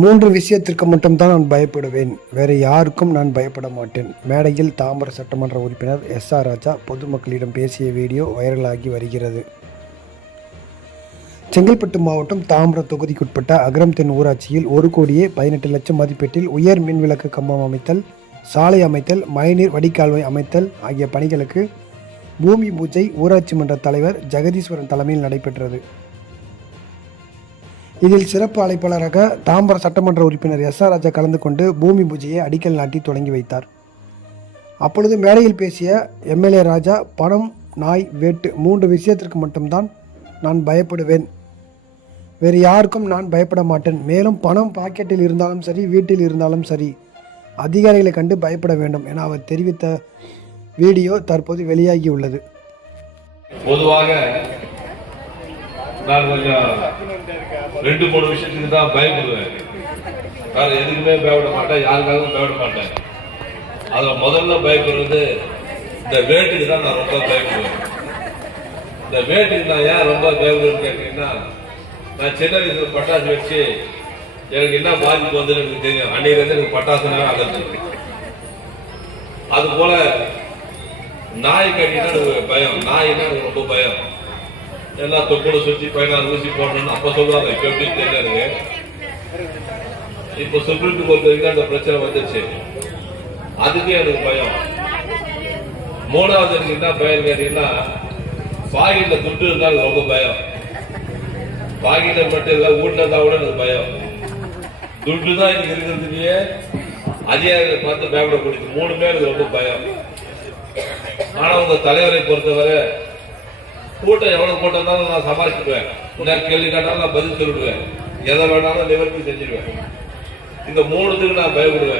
மூன்று விஷயத்திற்கு மட்டும்தான் நான் பயப்படுவேன். வேறு யாருக்கும் நான் பயப்பட மாட்டேன். மேடையில் தாம்பர சட்டமன்ற உறுப்பினர் எஸ் ஆர் ராஜா பொதுமக்களிடம் பேசிய வீடியோ வைரலாகி வருகிறது. செங்கல்பட்டு மாவட்டம் தாம்பரம் தொகுதிக்குட்பட்ட அகரம் தென் ஊராட்சியில் ஒரு கோடியே பதினெட்டு லட்சம் மதிப்பீட்டில் உயர் மின் விளக்கு கம்பம் அமைத்தல் சாலை அமைத்தல் மழைநீர் வடிகால்வை அமைத்தல் ஆகிய பணிகளுக்கு பூமி பூஜை ஊராட்சி மன்ற தலைவர் ஜெகதீஸ்வரன் தலைமையில் நடைபெற்றது. இதில் சிறப்பு அழைப்பாளராக தாம்பரம் சட்டமன்ற உறுப்பினர் எஸ் ஆர் ராஜா கலந்து கொண்டு பூமி பூஜையை அடிக்கல் நாட்டி தொடங்கி வைத்தார். அப்பொழுது மேடையில் பேசிய எம்எல்ஏ ராஜா பணம் நாய் வேட்டு மூன்று விஷயத்திற்கு மட்டும்தான் நான் பயப்படுவேன். வேறு யாருக்கும் நான் பயப்பட மாட்டேன். மேலும் பணம் பாக்கெட்டில் இருந்தாலும் சரி வீட்டில் இருந்தாலும் சரி அதிகாரிகளை கண்டு பயப்பட வேண்டும் என அவர் தெரிவித்த வீடியோ தற்போது வெளியாகி உள்ளது பொதுவாக நான் கொஞ்சம் ரெண்டு மூணு விஷயத்துக்கு தான் பயப்படுவேன். நான் எதுக்குமே பயப்பட மாட்டேன் யாருக்காகவும் பயப்பட மாட்டேன். அதுல முதல்ல பயப்படுறது இந்த வேட்டுக்கு தான் நான் ரொம்ப பயப்படுவேன். இந்த வேட்டுக்கு நான் ஏன் ரொம்ப பயப்படுவேன்னு கேட்டீங்கன்னா நான் சின்ன வயசுல பட்டாசு வச்சு எனக்கு என்ன பாதிப்பு வந்ததுன்னு எனக்கு தெரியும். அன்னையில இருந்து எனக்கு பட்டாசுனாவே அகற்று அது போல நாய் கட்டினா எனக்கு பயம். நாய்னா எனக்கு ரொம்ப பயம். எல்லாம் தொப்புளை சுற்றி பதினாறு ஊசி போடணும்னு அப்ப சொல்லுவாங்க இப்ப எப்படி தெரியாது எனக்கு இப்ப சுப்ரீம் கோர்ட் வரைக்கும் அந்த பிரச்சனை வந்துச்சு அதுக்கு எனக்கு பயம். மூணாவது எனக்கு என்ன பயம் கேட்டீங்கன்னா பாகில துட்டு இருந்தா எனக்கு ரொம்ப பயம். பாகில மட்டும் இல்ல வீட்டுல இருந்தா கூட எனக்கு பயம். துட்டு தான் எனக்கு இருக்கிறதுலயே அதிகாரிகளை பார்த்து பயப்படக்கூடியது மூணுமே எனக்கு ரொம்ப பயம். ஆனா உங்க தலைவரை பொறுத்தவரை கூட்டம் எவ்வளவு கூட்டம் இருந்தாலும் நான் சமாளிச்சுடுவேன். என்ன கேள்வி கேட்டாலும் நான் பதில் சொல்லிடுவேன். எதை வேணாலும் நிவர்த்தி செஞ்சிருவேன் இந்த மூணுத்துக்கு நான் பயப்படுவேன்.